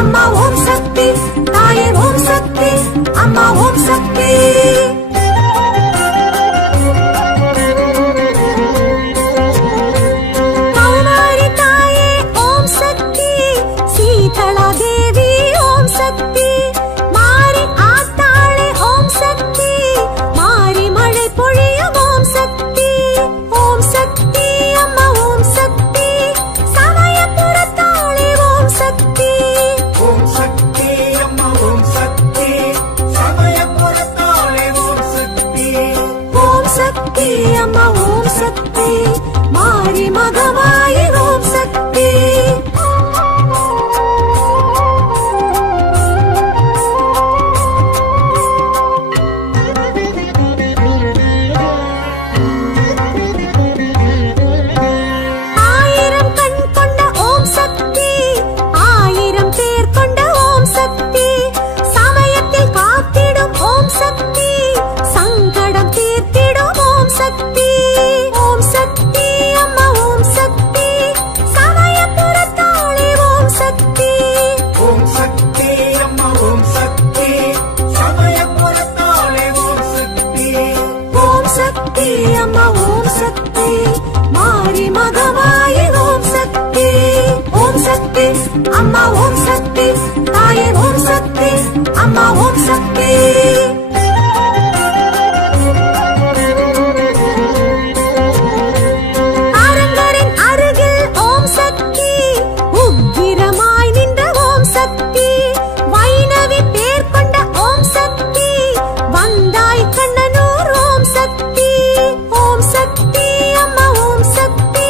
அம்மா ஓம் சக்தி, தாயே ஓம் சக்தி, அம்மா ஓம் சக்தி. கௌமாரி தாயே ஓம் சக்தி, சீதளா தேவி ஓம் சக்தி, மாரி ஆத்தாளே ஓம் சக்தி, மாரி மழை பொழியும் ஓம் சக்தி. ஓம் சக்தி அம்மா ஓம் சக்தி, சமயபுரத்தாளே ஓம் சக்தி. ஓம் சக்தி அம்மா ஓம் சக்தி, சமயபுரத்தாளே ஓம் சக்தி. ஓம் சக்தி அம்மா ஓம் சக்தி, மாரி மகமாயி ஓம் சக்தி. ஆயிரம் கண் கொண்ட ஓம் சக்தி, ஆயிரம் பேர் கொண்ட ஓம் சக்தி, சமயத்தில் காத்திடும் ஓம் சக்தி, சங்கடம் தீர்த்திடும் ஓம் சக்தி. ஓம் சக்தி அம்மா ஓம் சக்தி, சமயபுரத்தாளே ஓம் சக்தி. ஓம் சக்தி அம்மா ஓம் சக்தி, சமயபுரத்தாளே ஓம் சக்தி. ஓம் சக்தி அம்மா ஓம் சக்தி, மாரி மகமாயி ஓம் சக்தி. ஓம் சக்தி அம்மா ஓம் சக்தி, தாயே ஓம் சக்தி, அம்மா ஓம் சக்தி. அரங்கரின் அருகில் ஓம் சக்தி, உக்கிரமாய் நின்ற ஓம் சக்தி, வைணவி பேர் கொண்ட ஓம் சக்தி, வந்தாய் கண்ணனூர் ஓம் சக்தி. ஓம் சக்தி அம்மா ஓம் சக்தி,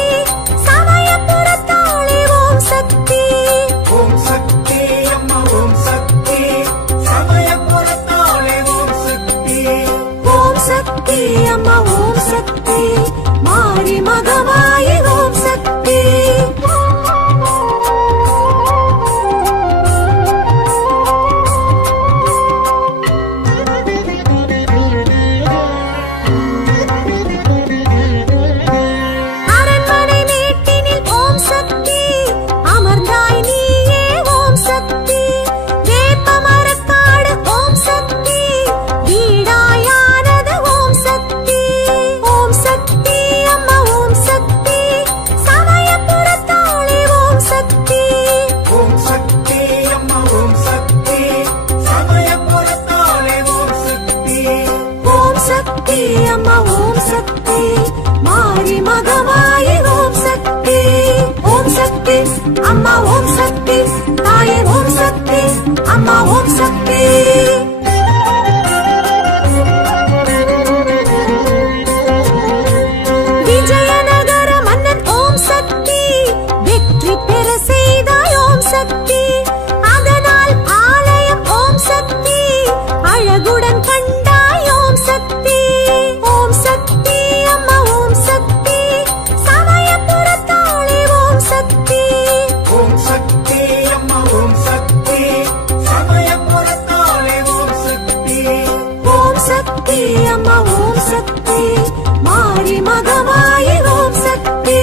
சமயபுரத்தாளே ஓம் சக்தி. ஓம் சக்தி அம்மா ஓம் சக்தி, சமயபுரத்தாளே ஓம் சக்தி. ஓம் சக்தி அம்மா ஓம் சக்தி, மாரி மகமாயி ஓம் சக்தி. அரண்மனை மேட்டினில் ஓம் சக்தி, அமர்ந்தாய் நீயே ஓம் சக்தி, வேப்பமரக்காடு ஓம் சக்தி, வீடாயானது ஓம் சக்தி. ஓம் சக்தி அம்மா ஓம் சக்தி, சமயபுரத்தாளே ஓம் சக்தி. ஓம் சக்தி அம்மா ஓம் சக்தி, சமயபுரத்தாளே ஓம் சக்தி. ஓம் சக்தி அம்மா ஓம் சக்தி, மாரி மகமாயி ஓம் சக்தி. ஓம் சக்தி அம்மா ஓம் சக்தி, தாயே ஓம் சக்தி, அம்மா ஓம் சக்தி. விஜயநகர மன்னன் ஓம் சக்தி, வெற்றி பெற செய்தாய் ஓம் சக்தி, அதனால் ஆலயம் ஓம் சக்தி, அழகுடன் கண்டாய் ஓம் சக்தி. ஓம் சக்தி அம்மா ஓம் சக்தி, சமயபுரத்தாளே ஓம் சக்தி. ஓம் சக்தி அம்மா ஓம் சக்தி, சமயபுரத்தாளே ஓம் சக்தி. ஓம் சக்தி அம்மா ஓம் சக்தி, மாரி மகமாயி ஓம் சக்தி.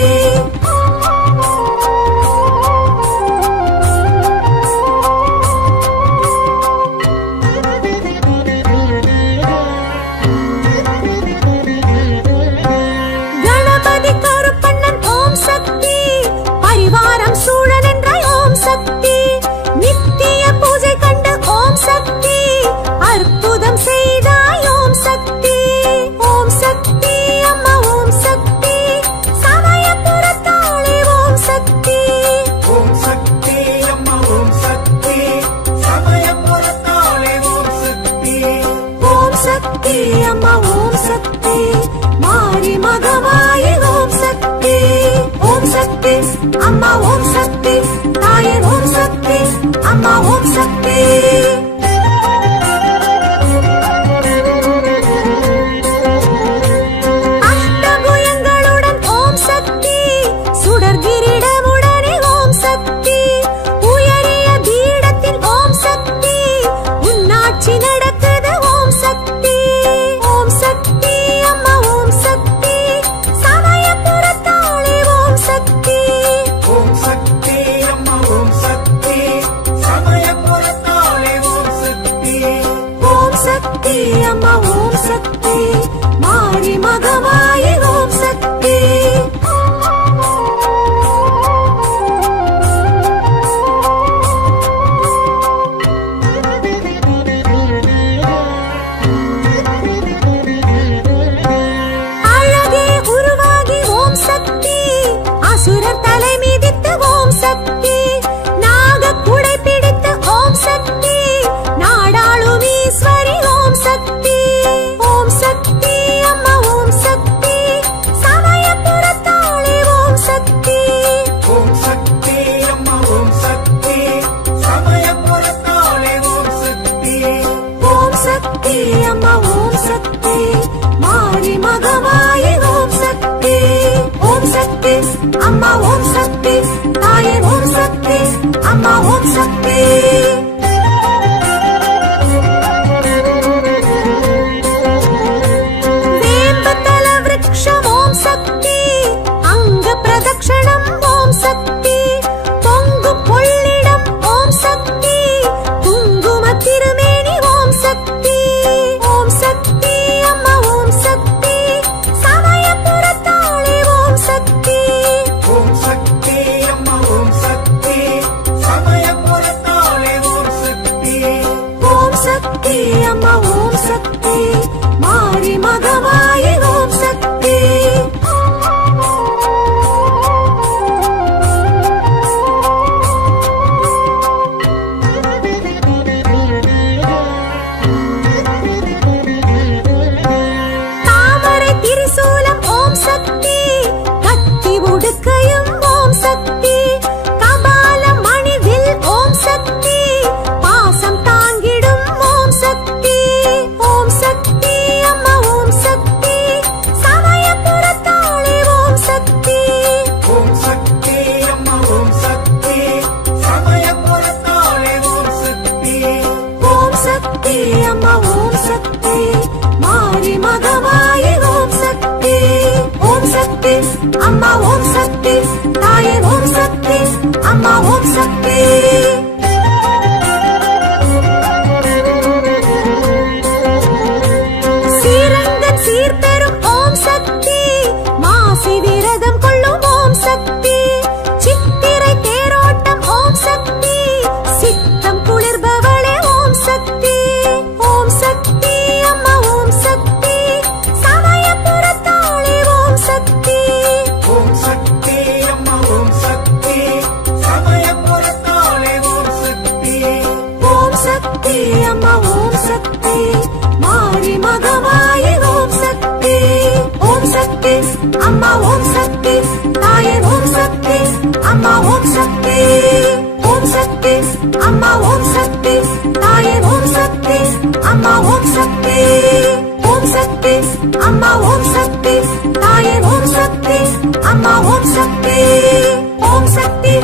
கணபதி கருப்பண்ணன் ஓம் சக்தி, பரிவாரம் சூழ நின்றாய் ஓம் சக்தி, நித்திய பூஜை கண்டு ஓம் சக்தி, அற்புதம் செய்தாய் ஓம் சக்தி. ஓம் சக்தி அம்மா ஓம் சக்தி, சமயபுரத்தாளே ஓம் சக்தி. ஓம் சக்தி அம்மா ஓம் சக்தி, சமயபுரத்தாளே ஓம் சக்தி. ஓம் சக்தி அம்மா ஓம் சக்தி, மாரி மகமாயி ஓம் சக்தி. ஓம் சக்தி அம்மா ஓம் சக்தி, தாயே ஓம் சக்தி, அம்மா ஓம் சக்தி. அஷ்டபுயங்களுடன் ஓம் சக்தி, சுடர் கிரீடமுடனே ஓம் சக்தி, உயரிய பீடத்தில் ஓம் சக்தி, உன்னாட்சி நடக்குது ஓம் சக்தி. ஓம் சக்தி அம்மா ஓம் சக்தி, சமயபுரத்தாளே ஓம் சக்தி. ஓம் சக்தி அம்மா ஓம் சக்தி, சமய அம்மா ஓம் சக்தி தாயே ஓம் சக்தி அம்மா ஓம் சக்தி வேம்பதல விருக்ஷம் ஓம் சக்தி அங்க பிரதக்ஷணம் ஓம் சக்தி பொங்கும் பொள்ளிடம் ஓம் சக்தி குங்கும திருமேனி ஓம் சக்தி ஓம் சக்தி அம்மா ஓம் சக்தி சமயபுரத்தாளே ஓம் சக்தி ஓம் சக்தி அம்மா ஓம் சக்தி சமயபுரத்தாளே ஓம் சக்தி ஓம் சக்தி அம்மா ஓம் சக்தி மாரி மகமாயி ஓம் சக்தி தாமரை திரிசூலம் ஓம் சக்தி கத்தி உடுக்கையும் ஓம் சக்தி கபால மணிவில் ஓம் சக்தி பாசம் தாங்கிடும் ஓம் சக்தி ஓம் சக்தி அம்மா ஓம் சக்தி சமயபுரத்தாளே ஓம் சக்தி ஓம் சக்தி அம்மா ஓம் சக்தி சமயபுரத்தாளே ஓம் சக்தி ஓம் சக்தி அம்மா ஓம் சக்தி மாரி மகமாயி ஓம் சக்தி ஓம் சக்தி அம்மா ஓம் சக்தி தாயே ஓம் சக்தி அம்மா ஓம் சக்தி சீரங்கன் சீர்பெறும் ஓம் சக்தி மாசி விரதம் கொள்ளும் ஓம் சக்தி சித்திரை தேரோட்டம் ஓம் சக்தி சித்தம் குளிர்பவளே ஓம் சக்தி ஓம் சக்தி அம்மா ஓம் சக்தி சமயபுரத்தாளே ஓம் சக்தி ஓம் சக்தி அம்மா ஓம் சக்தி சமயபுரத்தாளே ஓம் சக்தி ஓம் சக்தி அம்மா ஓம் சக்தி மாரி மகமாயி ஓம் சக்தி ஓம் சக்தி அம்மா ஓம் சக்தி தாயே ஓம் சக்தி அம்மா ஓம் சக்தி ஓம் சக்தி அம்மா ஓம் சக்தி தாயே ஓம் சக்தி அம்மா ஓம் சக்தி ஓம் சக்தி அம்மா ஓம் சக்தி தாயே ஓம் சக்தி அம்மா ஓம் சக்தி ஓம் சக்தி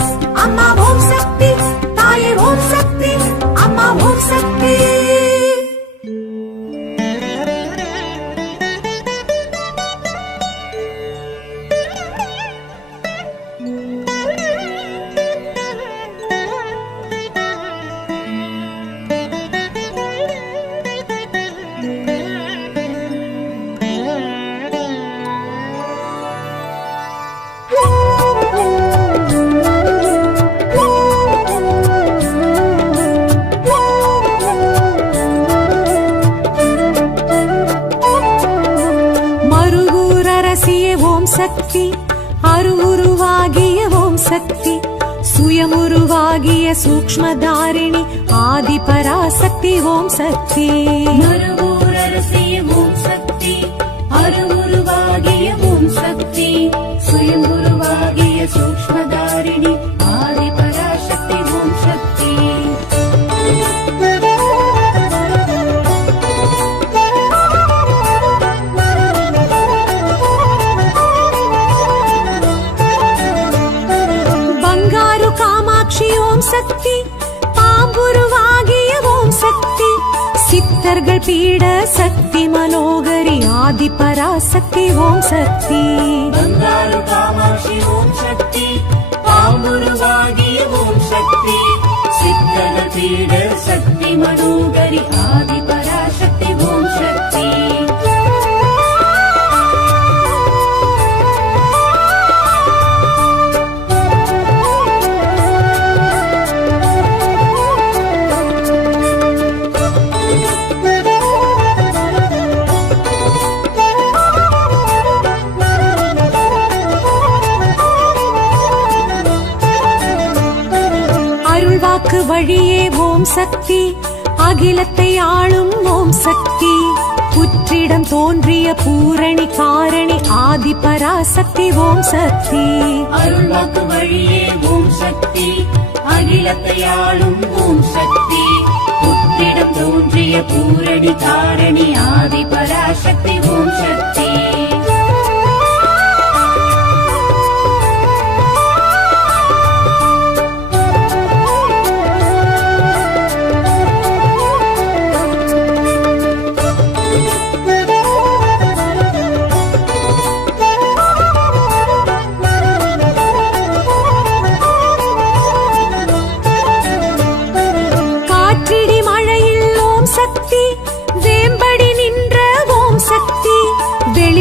அம்மா ஓம் சக்தி தாயே ஓம் சக்தி அம்மா ஓம் சக்தி மருகூரரசியே ஓம் சக்தி அருவுருவாகிய ஓம் சக்தி சுயமுருவாகிய சூக்ஷ்மதாரிணி ஆதி பராசக்தி ஓம் சக்தி மருகூரரசியே ஓம் சக்தி அருவுருவாகிய ஓம் சக்தி சுயம்புருவாகிய சூக்ஷ்மதாரிணி ஆதி பராசக்தி ஓம் சக்தி ಬಂಗಾರು ಕಾಮಾಕ್ಷಿ ಓಂ சக்தி பாம்புருவாகிய ஓம் சக்தி சித்தர்கள் பீட சக்தி மனோகரி ஆதி பராசக்தி ஓம் சக்தி ಬಂಗಾರು ಕಾಮಾಕ್ಷಿ ಓಂ ಶಕ್ತಿ ಪಾಂಬುರುವಾಗಿಯ ಓಂ ಶಕ್ತಿ ಸಿದ್ಧನ ಪೀಡ ಶಕ್ತಿ ಮನೋಗರಿ ಆದಿ ಪರಾಶಕ್ತಿ ಓಂ ಶಕ್ತಿ அருள்வாக்கு வழியே ஓம் சக்தி அகிலத்தை ஆளும் ஓம் சக்தி புற்றிடம் தோன்றிய பூரணி காரணி ஆதி பராசக்தி ஓம் சக்தி அருள்வாக்கு வழியே ஓம் சக்தி அகிலத்தை ஆளும் ஓம் சக்தி புற்றிடம் தோன்றிய பூரணி காரணி ஆதி பராசக்தி ஓம் சக்தி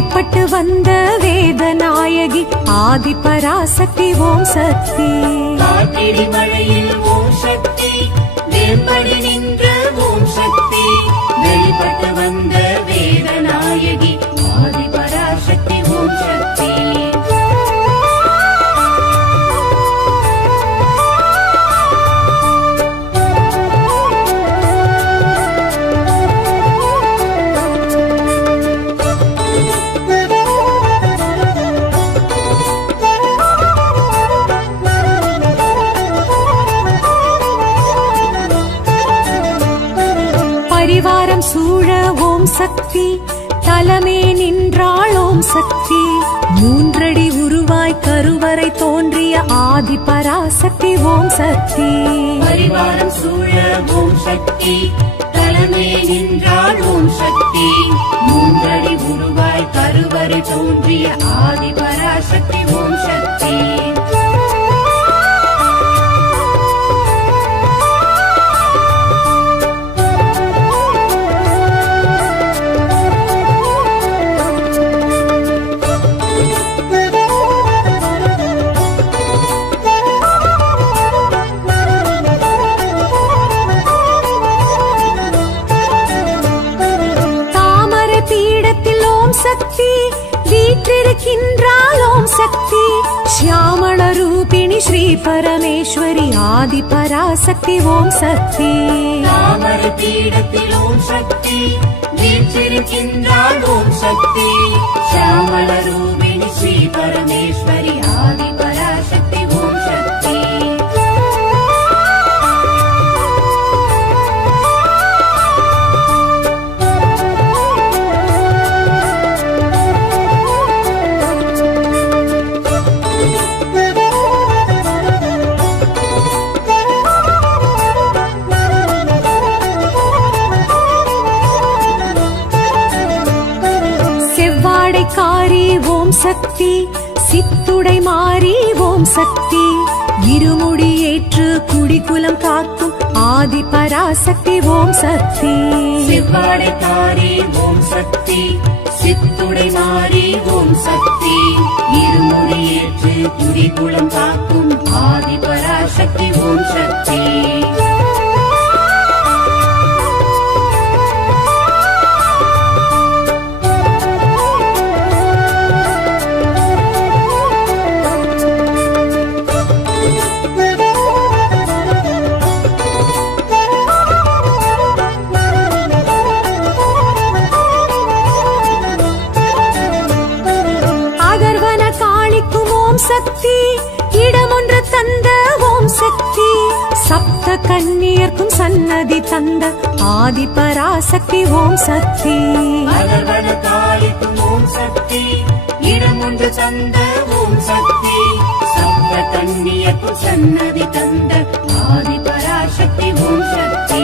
வெளிப்பட்டு வந்த வேதநாயகி ஆதிபராசக்தி ஓம் சக்தி. காற்றிடி மழையில் ஓம் சக்தி, வேம்படி நின்ற ஓம் சக்தி, வெளிப்பட்டு வந்த வேதநாயகி ஆதிபராசக்தி ஓம் சக்தி. பரிவாரம் சூழ ஓம் சக்தி, தலமே நின்றாள் ஓம் சக்தி. 3 அடி உருவாய் கருவறை தோன்றிய ஆதிபராசக்தி ஓம் சக்தி. பரிவாரம் சூழ ஓம் சக்தி, தலமே நின்றாள் ஓம் சக்தி. 3 அடி உருவாய் கருவறை தோன்றிய ஆதிபராசக்தி ஓம் சக்தி. சக்தி வீற்றிருக்கின்றாள் ஓம் சக்தி. ஷியாமள ரூபிணி ஸ்ரீ பரமேஸ்வரி ஆதிபராசக்தி ஓம் சக்தி. தாமர பீடத்தில் ஓம் சக்தி, வீற்றிருக்கின்றாள் ஓம் சக்தி. ஷியாமள ரூபிணி ஸ்ரீ பரமேஸ்வரி ஆதிபராசக்தி ஓம் சக்தி. காரி ஓம் சக்தி, சித்துடை மாறி ஓம் சக்தி. இருமுடி ஏற்று குடிக்குலம் காக்கும் ஆதிபராசக்தி ஓம் சக்தி. செவ்வாடைக்காரி ஓம் சக்தி, சித்துடை மாறி ஓம் சக்தி. இருமுடி ஏற்று குடிக்குலம் காக்கும் ஆதிபராசக்தி ஓம் சக்தி. சக்தி இடமொன்று தந்த ஓம் சக்தி. சப்த கன்னியர்க்கும் சன்னதி தந்த ஆதிபராசக்தி ஓம் சக்தி. ஓம் சக்தி இடமொன்று தந்த ஓம் சக்தி. சப்த கன்னியர்க்கும் சன்னதி தந்த ஆதிபராசக்தி ஓம் சக்தி.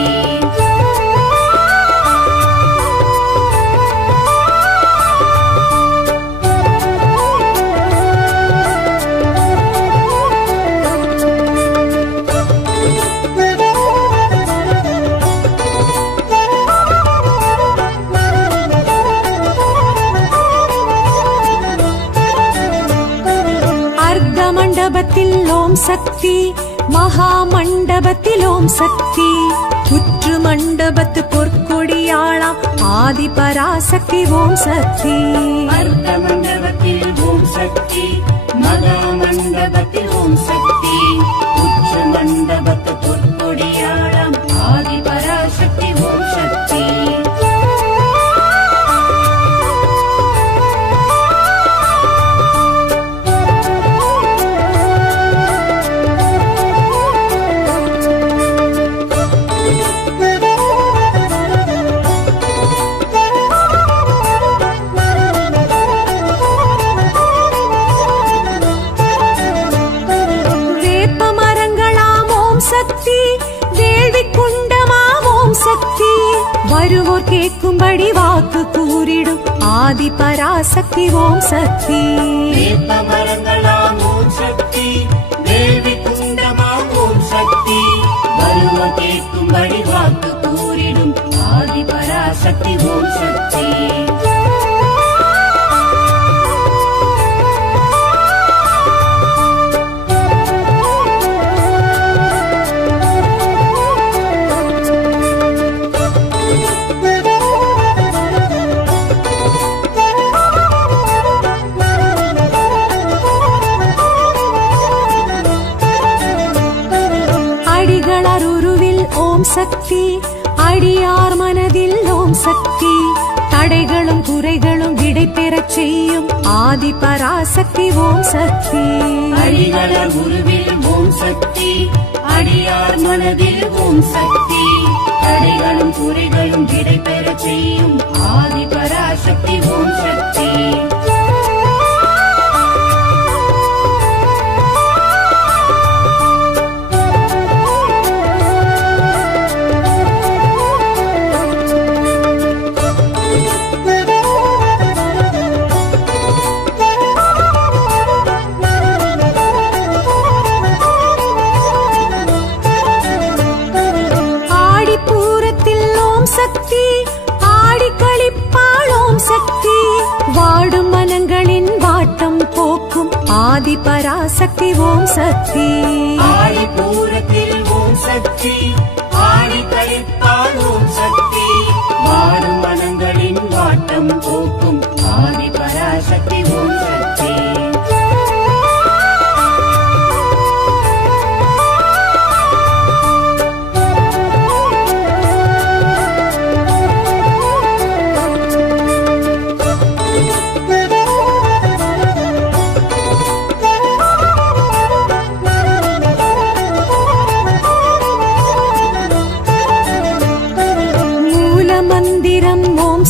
மண்டபத்தில் ஓம் சக்தி, மகா மண்டபத்தில் ஓம் சக்தி. புற்று மண்டபத்து பொற்கொடியாளாம் ஆதிபராசக்தி ஓம் சக்தி. அர்த்த மண்டபத்தில் ஓம் சக்தி, மகா மண்டபத்தில் ஓம் சக்தி. புற்று மண்டபத்து பொற்கொடியாளாம் ஆதிபராசக்தி ஓம் சக்தி. வருவோர் கேட்கும்படி வாக்கு கூறிடும் ஆதிபராசக்தி ஓம் சக்தி. மரங்களாம் ஓம் சக்தி, வேள்வி குண்டமாம் ஓம் சக்தி. வருவோர் கேட்கும்படி வாக்கு கூறிடும் ஆதிபராசக்தி ஓம் சக்தி. ஓம் சக்தி அடியார் மனதில் ஓம் சக்தி தடைகளும் குறைகளும் விடை பெறச் செய்யும் ஆதி பராசக்தி ஓம் சக்தி அடிகள உருவில் ஓம் சக்தி அடியார் மனதில் ஓம் சக்தி தடைகளும் குறைகளும் விடை பெறச் செய்யும் ஆதி பராசக்தி ஓம் சக்தி சக்தி ஆடி களிப்பாள் ஓம் சக்தி வாடும் மனங்களின் வாட்டம் போக்கும் ஆதி பராசக்தி ஓம் சக்தி ஆடி பூரத்தில் ஓம் சக்தி ஆடி களிப்பாள் ஓம் சக்தி வாடும் மனங்களின் வாட்டம் போக்கும் ஆதி பராசக்தி ஓம் சக்தி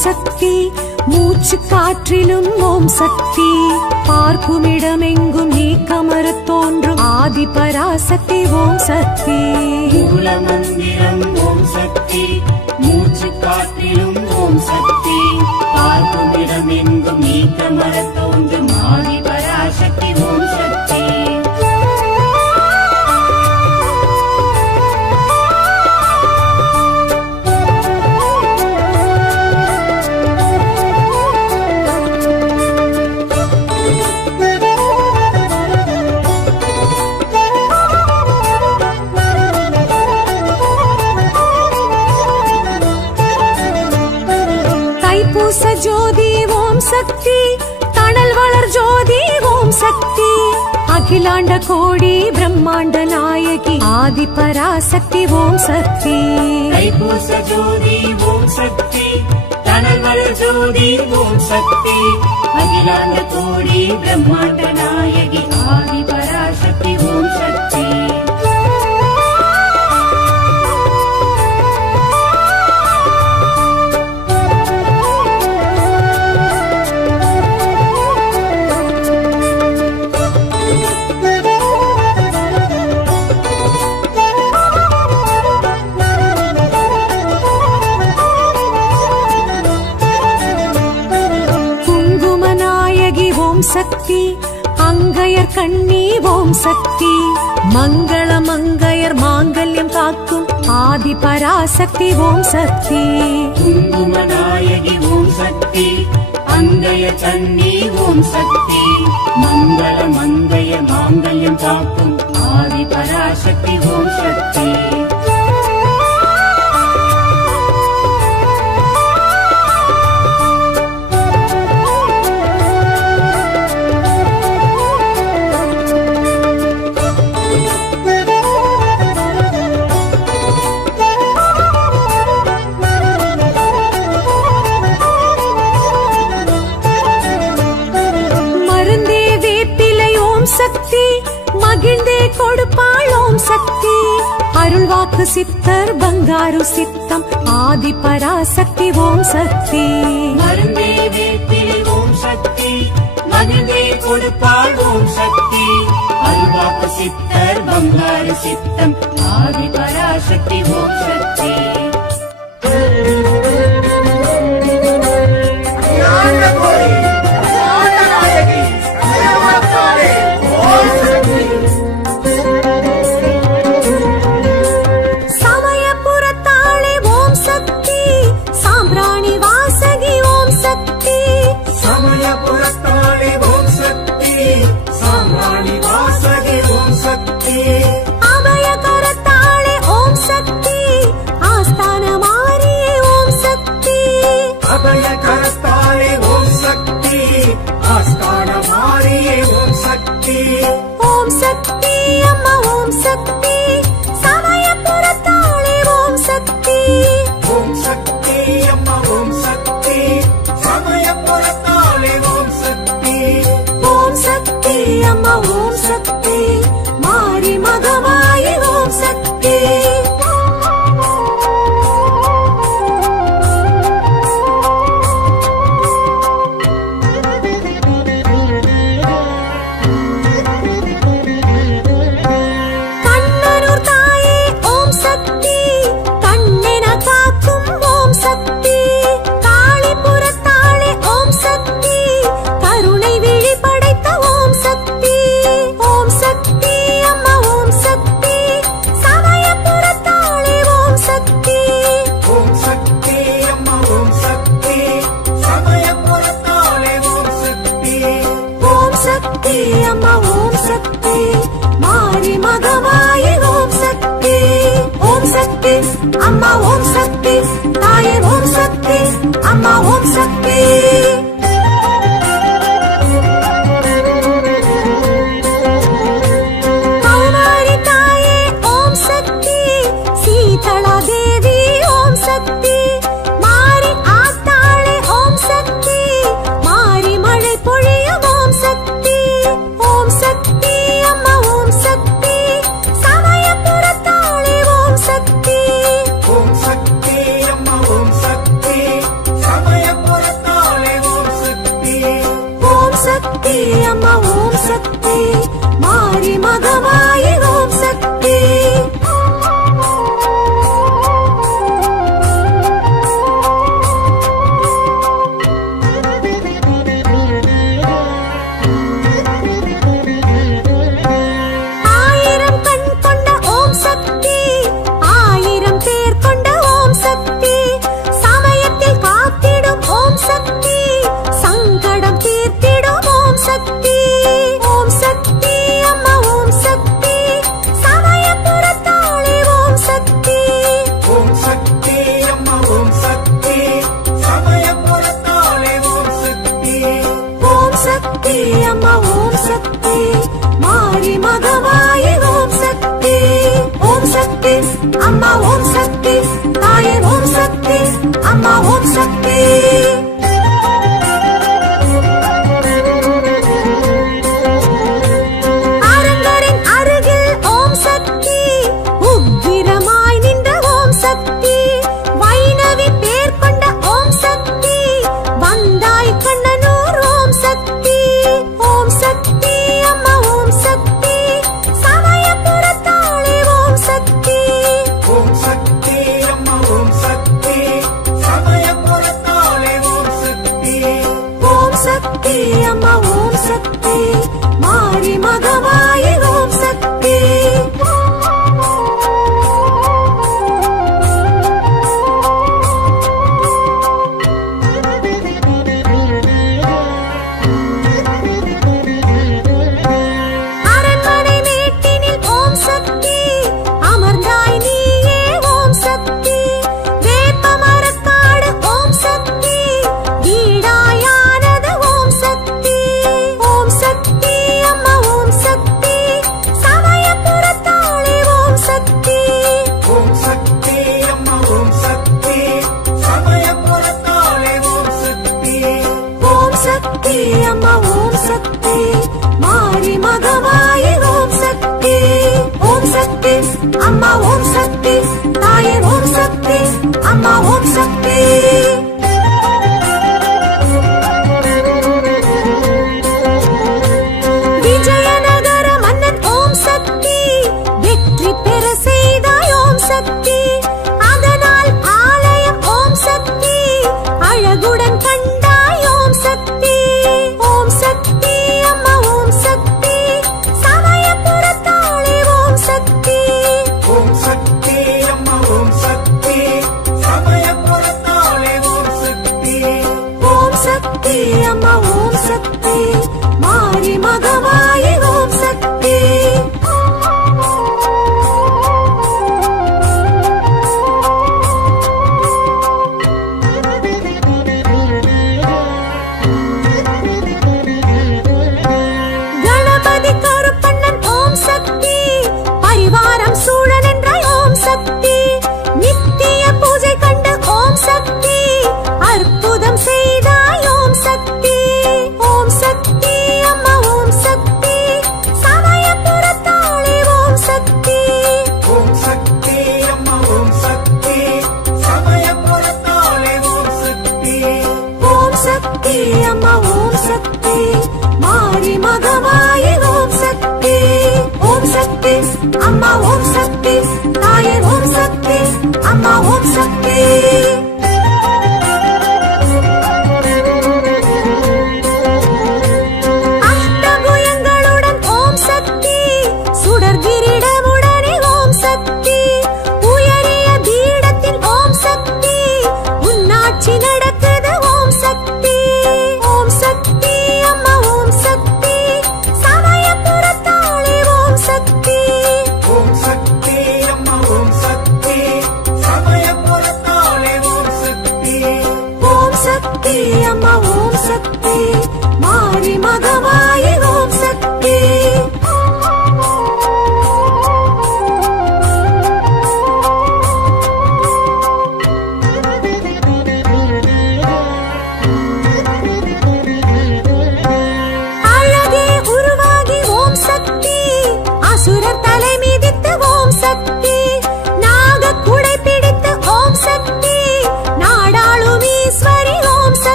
சக்தி மூச்சு காற்றிலும் ஓம் சக்தி பார்க்குமிடமெங்கும் நீக்கமறத் தோன்றும் ஆதி பராசக்தி ஓம் சக்தி மூல மந்திரம் ஓம் சக்தி மூச்சு காற்றிலும் ஓம் சக்தி பார்க்குமிடமெங்கும் நீக்கமறத் தோன்றும் ஆதி பராசக்தி ஓம் சக்தி ஜோதி ஓம் சக்தி தணல் வளர் ஜோதி ஓம் சக்தி அகிலாண்ட கோடி பிரம்மாண்ட நாயகி ஆதி பராசக்தி ஓம் சக்தி தைப்பூச ஜோதி ஓம் சக்தி தணல் வளர் ஜோதி ஓம் சக்தி அகிலாண்ட கோடி பிரம்மாண்ட நாயகி ஆதி பராசக்தி ஓம் சக்தி சக்தி அங்கையர் கண்ணி ஓம் சக்தி மங்கள மங்கையர் மாங்கல்யம் காக்கும் ஆதி பராசக்தி ஓம் சக்தி குங்குமநாயகி ஓம் சக்தி அங்கையர் கண்ணி ஓம் சக்தி மங்கள மங்கையர் மாங்கல்யம் காக்கும் ஆதி பராசக்தி ஓம் சக்தி சக்தி மகிழ்ந்தே கொடுப்பாள் ஓம் சக்தி அருள்வாக்கு சித்தர் பங்காரு சித்தம் ஆதி பராசக்தி ஓம் சக்தி மருந்தே வேப்பிலை ஓம் சக்தி மகிழ்ந்தே கொடுப்பாள் ஓம் சக்தி அருள்வாக்கு சித்தர் பங்காரு சித்தம் ஆதி பராசக்தி ஓம் சக்தி அபய கரத்தாளே ஓம் சக்தி சக்தி அம்மா ஓம் சக்தி தாயே ஓம் சக்தி அம்மா ஓம் சக்தி கௌமாரி தாயே ஓம் சக்தி சீதளா தேவி ஓம் சக்தி மாரி ஆத்தாளே ஓம் சக்தி மாரி மழை பொழியும் ஓம் சக்தி ஓம் சக்தி அம்மா ஓம் சக்தி சமயபுரத்தாளே ஓம் சக்தி ஓம் சக்தி அம்மா ஓம் சக்தி சமயபுரத்தாளே ஓம் சக்தி ஓம் சக்தி அம்மா ஓம் சக்தி மாரி மகமாயி ஓம் சக்தி ஆயிரம் கண் கொண்ட ஓம் சக்தி ஆயிரம் பேர் கொண்ட ஓம் சக்தி சமயத்தில் காத்திடும் ஓம் சக்தி சங்கடம் தீர்த்திடும் ஓம் சக்தி ஓம் சக்தி அம்மா ஓம் சக்தி சமயபுரத்தாளே ஓம் சக்தி ஓம் சக்தி அம்மா ஓம் சக்தி சமயபுரத்தாளே ஓம் சக்தி ஓம் சக்தி அம்மா ஓம் சக்தி மாரி மகமாயி ஓம் சக்தி ஓம் சக்தி அம்மா ஓம் சக்தி தாயே ஓம் சக்தி அம்மா ஓம் சக்தி அரங்கரின் அருகில் ஓம் சக்தி உக்கிரமாய் நின்ற ஓம் சக்தி வைணவி பேர் கொண்ட ஓம் சக்தி வந்தாய் கண்ணனூர் ஓம் சக்தி ஓம் சக்தி அம்மா ஓம் சக்தி சமயபுரத்தாளே ஓம் சக்தி ஓம் சக்தி அம்மா ஓம் சக்தி சமயபுரத்தாளே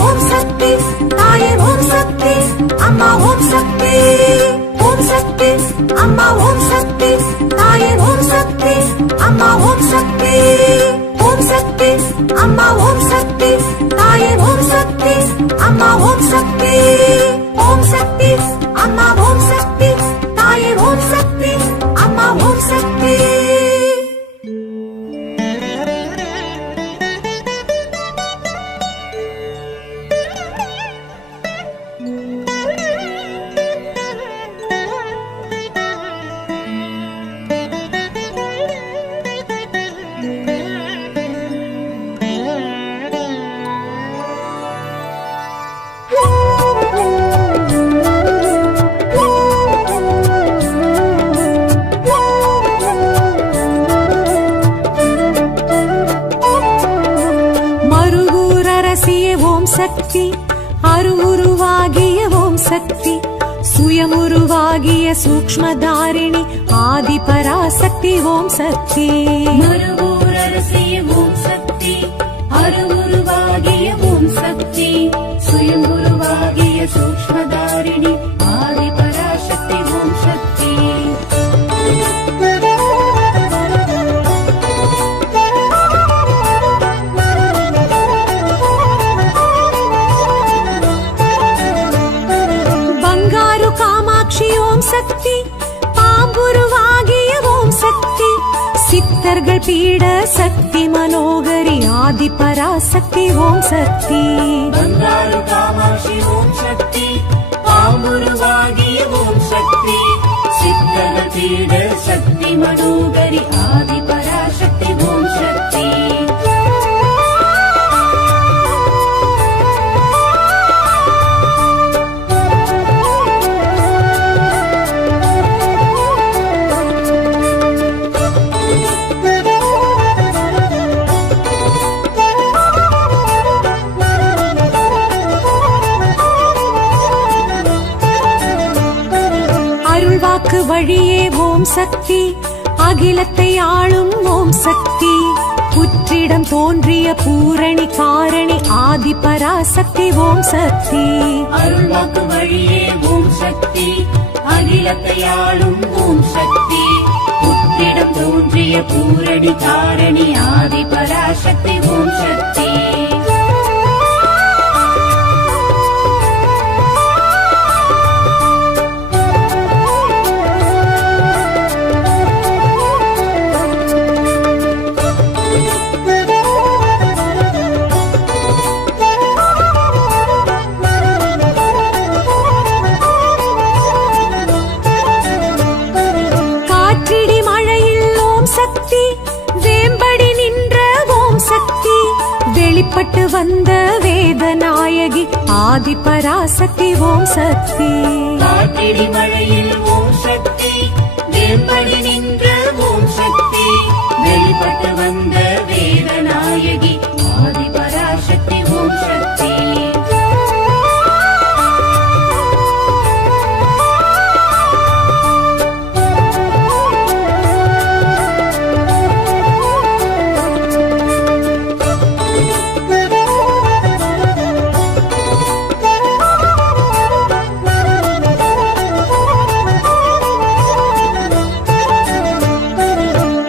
ஓம் சக்தி தாயே ஓம் சக்தி அம்மா ஓம் சக்தி ஓம் சக்தி அம்மா ஓம் சக்தி தாயே ஓம் சக்தி அம்மா ஓம் சக்தி ஓம் சக்தி அம்மா ஓம் சக்தி தாயே ஓம் சக்தி அம்மா ஓம் சக்தி ஓம் சக்தி அம்மா ஓம் சக்தி தாயே ஓம் சக்தி அம்மா ஓம் சக்தி. சக்தி அருவுருவாகிய ஓம் சக்தி சுயமுருவாகிய சூக்ஷ்மதாரிணி ஆதி பராசக்தி ஓம் சக்தி மறுவூரரசிய ஓம் சக்தி அருவுருவாகிய ஓம் சக்தி சுயமுருவாகிய சூக்ஷ்மதாரிணி ஆதி பராசக்தி ஓம் சக்தி. சக்தி பாம்புருவாகிய ஓம் சக்தி சித்தர்கள் பீட சக்தி மனோகரி ஆதி பராசக்தி ஓம் சக்தி பங்காரு காமாட்சி ஓம் சக்தி பாம்புருவாகிய ஓம் சக்தி சித்தர்கள் பீட சக்தி மனோகரி ஆதி பராசக்தி ஓம் சக்தி. வழியே ஓம் சக்தி அகிலத்தை ஆளும் ஓம் சக்தி புற்றிடம் தோன்றிய பூரணி காரணி ஆதி பராசக்தி ஓம் சக்தி அருள்வாக்கு வழியே ஓம் சக்தி அகிலத்தை ஆளும் ஓம் சக்தி புற்றிடம் தோன்றிய பூரணி காரணி ஆதி பராசக்தி ஓம் சக்தி. வெளிப்பட்டு வந்த வேதநாயகி ஆதி பராசக்தி ஓம் சக்தி காற்றிடி மழையில் ஓம் சக்தி வேம்படி நின்ற ஓம் சக்தி வெளிப்பட்டு வந்த வேதநாயகி ஆதி பராசக்தி ஓம் சக்தி.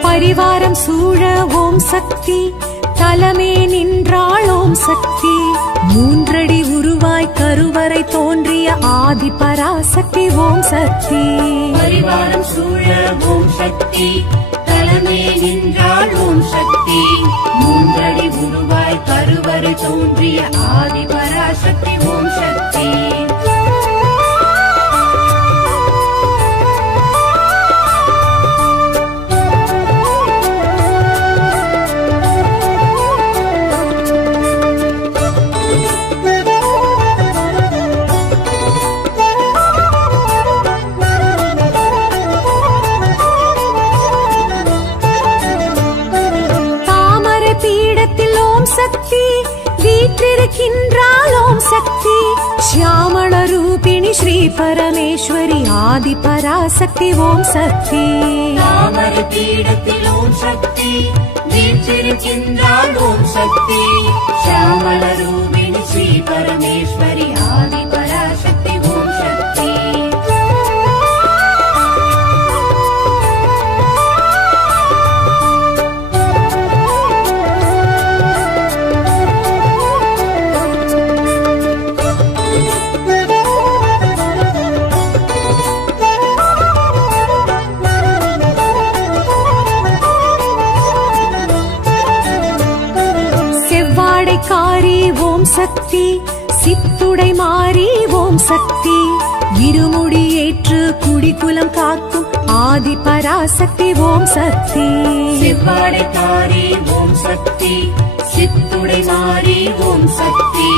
பரிவாரம் சூழ ஓம் சக்தி தலமே நின்றாள் ஓம் சக்தி மூன்றடி உருவாய் கருவறை தோன்றிய ஆதி பராசக்தி ஓம் சக்தி பரிவாரம் சூழ ஓம் சக்தி தலமே நின்றாள் ஓம் சக்தி மூன்றடி உருவாய் கருவறை தோன்றிய ஆதி பராசக்தி ஓம் சக்தி. சக்தி வீற்றிருக்கின்றாள் ஓம் சக்தி ஷியாமள ரூபிணி ஸ்ரீ பரமேஸ்வரி ஆதி பராசக்தி ஓம் சக்தி தாமரை பீடத்தில் ஓம் சக்தி வீற்றிருக்கின்றாள் ஓம் சக்தி ஷியாமள ரூபிணி ஸ்ரீ பரமேஸ்வரி ஆதி பராசக்தி ஓம் சக்தி செவ்வாடைக்காரி ஓம் சக்தி சித்துடை மாறி ஓம் சக்தி இருமுடி ஏற்று குடிக்குலம் காக்கும் ஆதி பராசக்தி ஓம் சக்தி செவ்வாடைக்காரி ஓம் சக்தி சித்துடை மாறி ஓம் சக்தி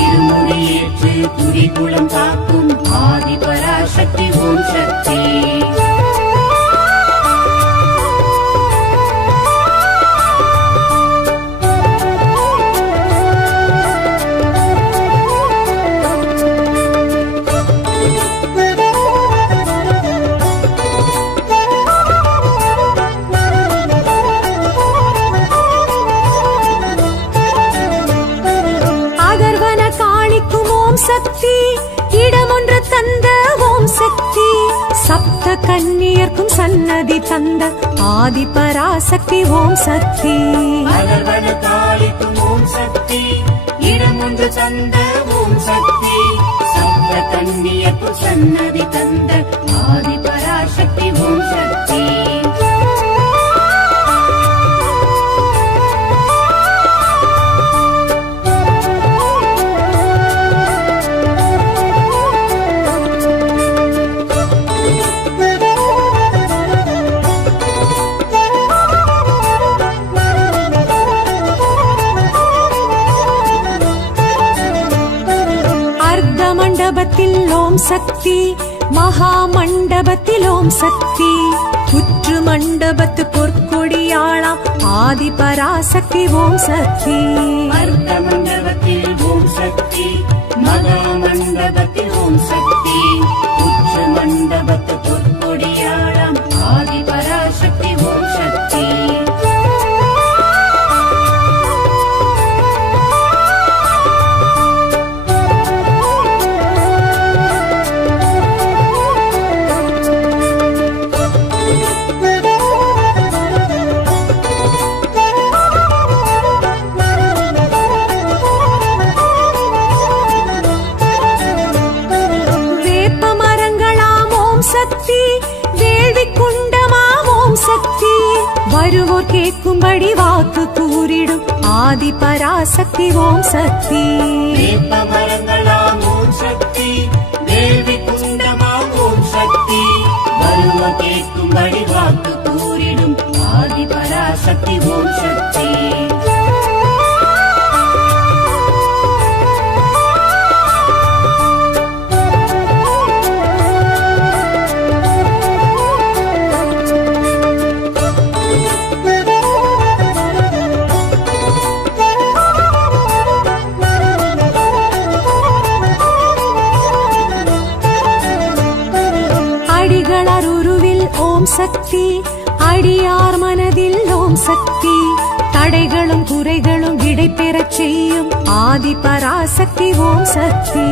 இருமுடியேற்று குடிகுலம் காக்கும் ஆதி பராசக்தி ஓம் சக்தி சக்தி இடமொன்று தந்த ஓம் சக்தி சப்த கன்னியர்க்கும் சன்னதி தந்த ஆதி பராசக்தி ஓம் சக்தி அகர்வன காளிக்கும் ஓம் சக்தி இடமொன்று தந்த ஓம் சக்தி சப்த கன்னியர்க்கும் சன்னதி தந்த ஆதி பராசக்தி ஓம் சக்தி மண்டபத்தில் ஓம் சக்தி மகா மண்டபத்தில் ஓம் சக்தி புற்று மண்டபத்து பொற்கொடியாளாம் ஆதி பராசக்தி ஓம் சக்தி அர்த்த மண்டபத்தில் ஓம் சக்தி மகா மண்டபத்தில் ஓம் சக்தி புற்று மண்டபத்து பொற்கொடியாளாம் ஆதி பராசக்தி ஓம் சக்தி வருவோர் கேட்கும்படி வாக்கு கூறிடும் ஆதி பராசக்தி ஓம் சக்தி வேப்பமரங்களாம் ஓம் சக்தி வேள்வி குண்டமாம் ஓம் சக்தி வருவோர் கேட்கும்படி வாக்கு கூறிடும் ஆதி பராசக்தி ஓம் சக்தி ஓம் சக்தி அடியார் மனதில் ஓம் சக்தி தடைகளும் குறைகளும் விடை பெறச் செய்யும் ஆதி பராசக்தி ஓம் சக்தி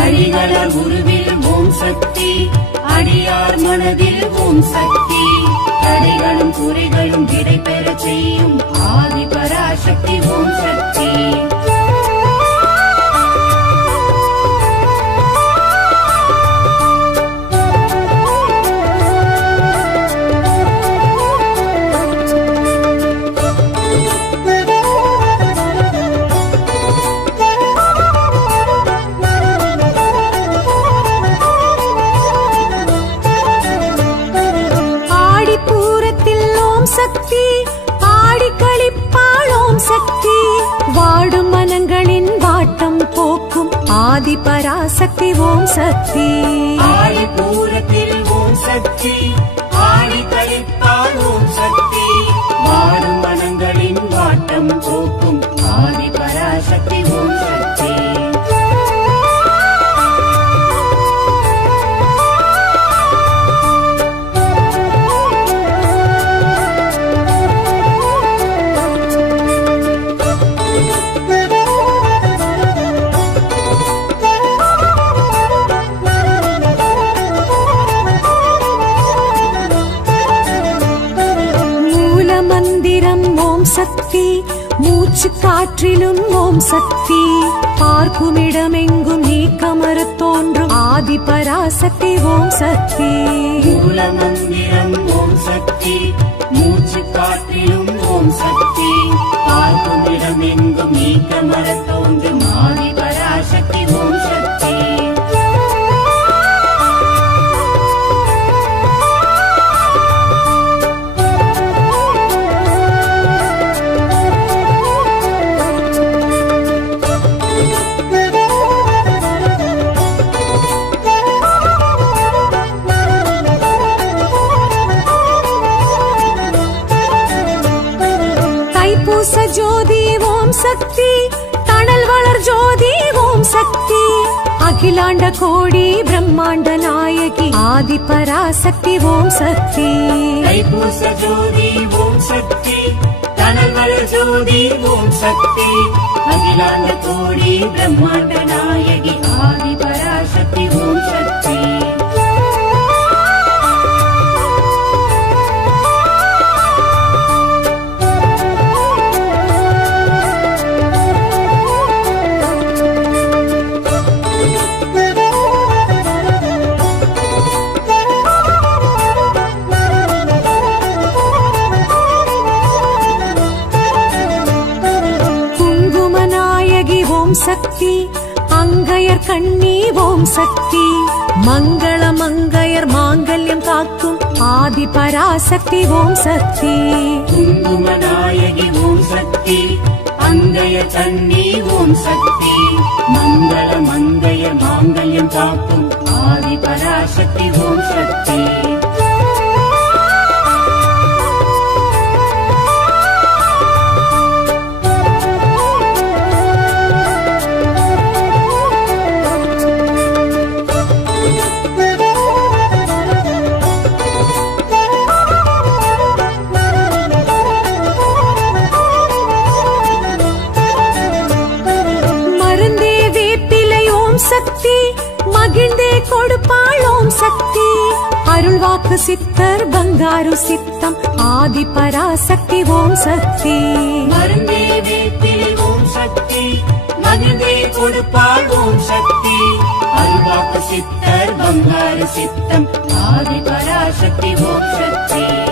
அடிகளர் உருவில் ஓம் சக்தி அடியார் மனதில் ஓம் சக்தி தடைகளும் குறைகளும் விடை பெறச் செய்யும் ஆதி பராசக்தி ஓம் சக்தி சக்தி ஆடி களிப்பாள் ஓம் சக்தி வாடும் மனங்களின் வாட்டம் போக்கும் ஆதி பராசக்தி ஓம் சக்தி ஆடி பூரத்தில் ஓம் சக்தி ஆடி களிப்பாள் ஓம் சக்தி வாடும் மனங்களின் வாட்டம் போக்கும் ஆதி பராசக்தி ஓம் சக்தி சக்தி மூச்சு காற்றிலும் ஓம் சக்தி பார்க்குமிடமெங்கும் நீக்கமறத் தோன்றும் ஆதி பராசக்தி ஓம் சக்தி மூல மந்திரம் ஓம் சக்தி மூச்சு காற்றிலும் ஓம் சக்தி பார்க்கும் இடம் எங்கும் நீக்கமர தோன்றும் ஆதி பராசக்தி ஓம் சக்தி தைப்பூச ஜோதி ஓம் சக்தி தணல் வளர் ஜோதி ஓம் சக்தி அகிலாண்ட கோடி பிரம்மாண்ட நாயகி ஆதி பராசக்தி ஓம் சக்தி தைப்பூச ஜோதி ஓம் சக்தி தணல் வளர் ஜோதி ஓம் சக்தி அகிலாண்ட கோடி பிரம்மாண்ட நாயகி ஆதி பராசக்தி ஓம் சக்தி சக்தி அங்கையர் கண்ணி ஓம் சக்தி மங்கள மங்கையர் மாங்கல்யம் காக்கும் ஆதி பராசக்தி ஓம் சக்தி குங்குமநாயகி ஓம் சக்தி அங்கையர் கண்ணி ஓம் சக்தி மங்கள மங்கையர் மாங்கல்யம் காக்கும் ஆதி பராசக்தி ஓம் சக்தி சக்தி மகிழ்ந்தே கொடுப்பாள் ஓம் சக்தி அருள்வாக்கு சித்தர் பங்காரு சித்தம் ஆதி பராசக்தி ஓம் சக்தி மருந்தே வேப்பிலை ஓம் சக்தி மகிழ்ந்தே கொடுப்பாள் ஓம் சக்தி அருள்வாக்கு சித்தர் பங்காரு சித்தம் ஆதி பராசக்தி ஓம் சக்தி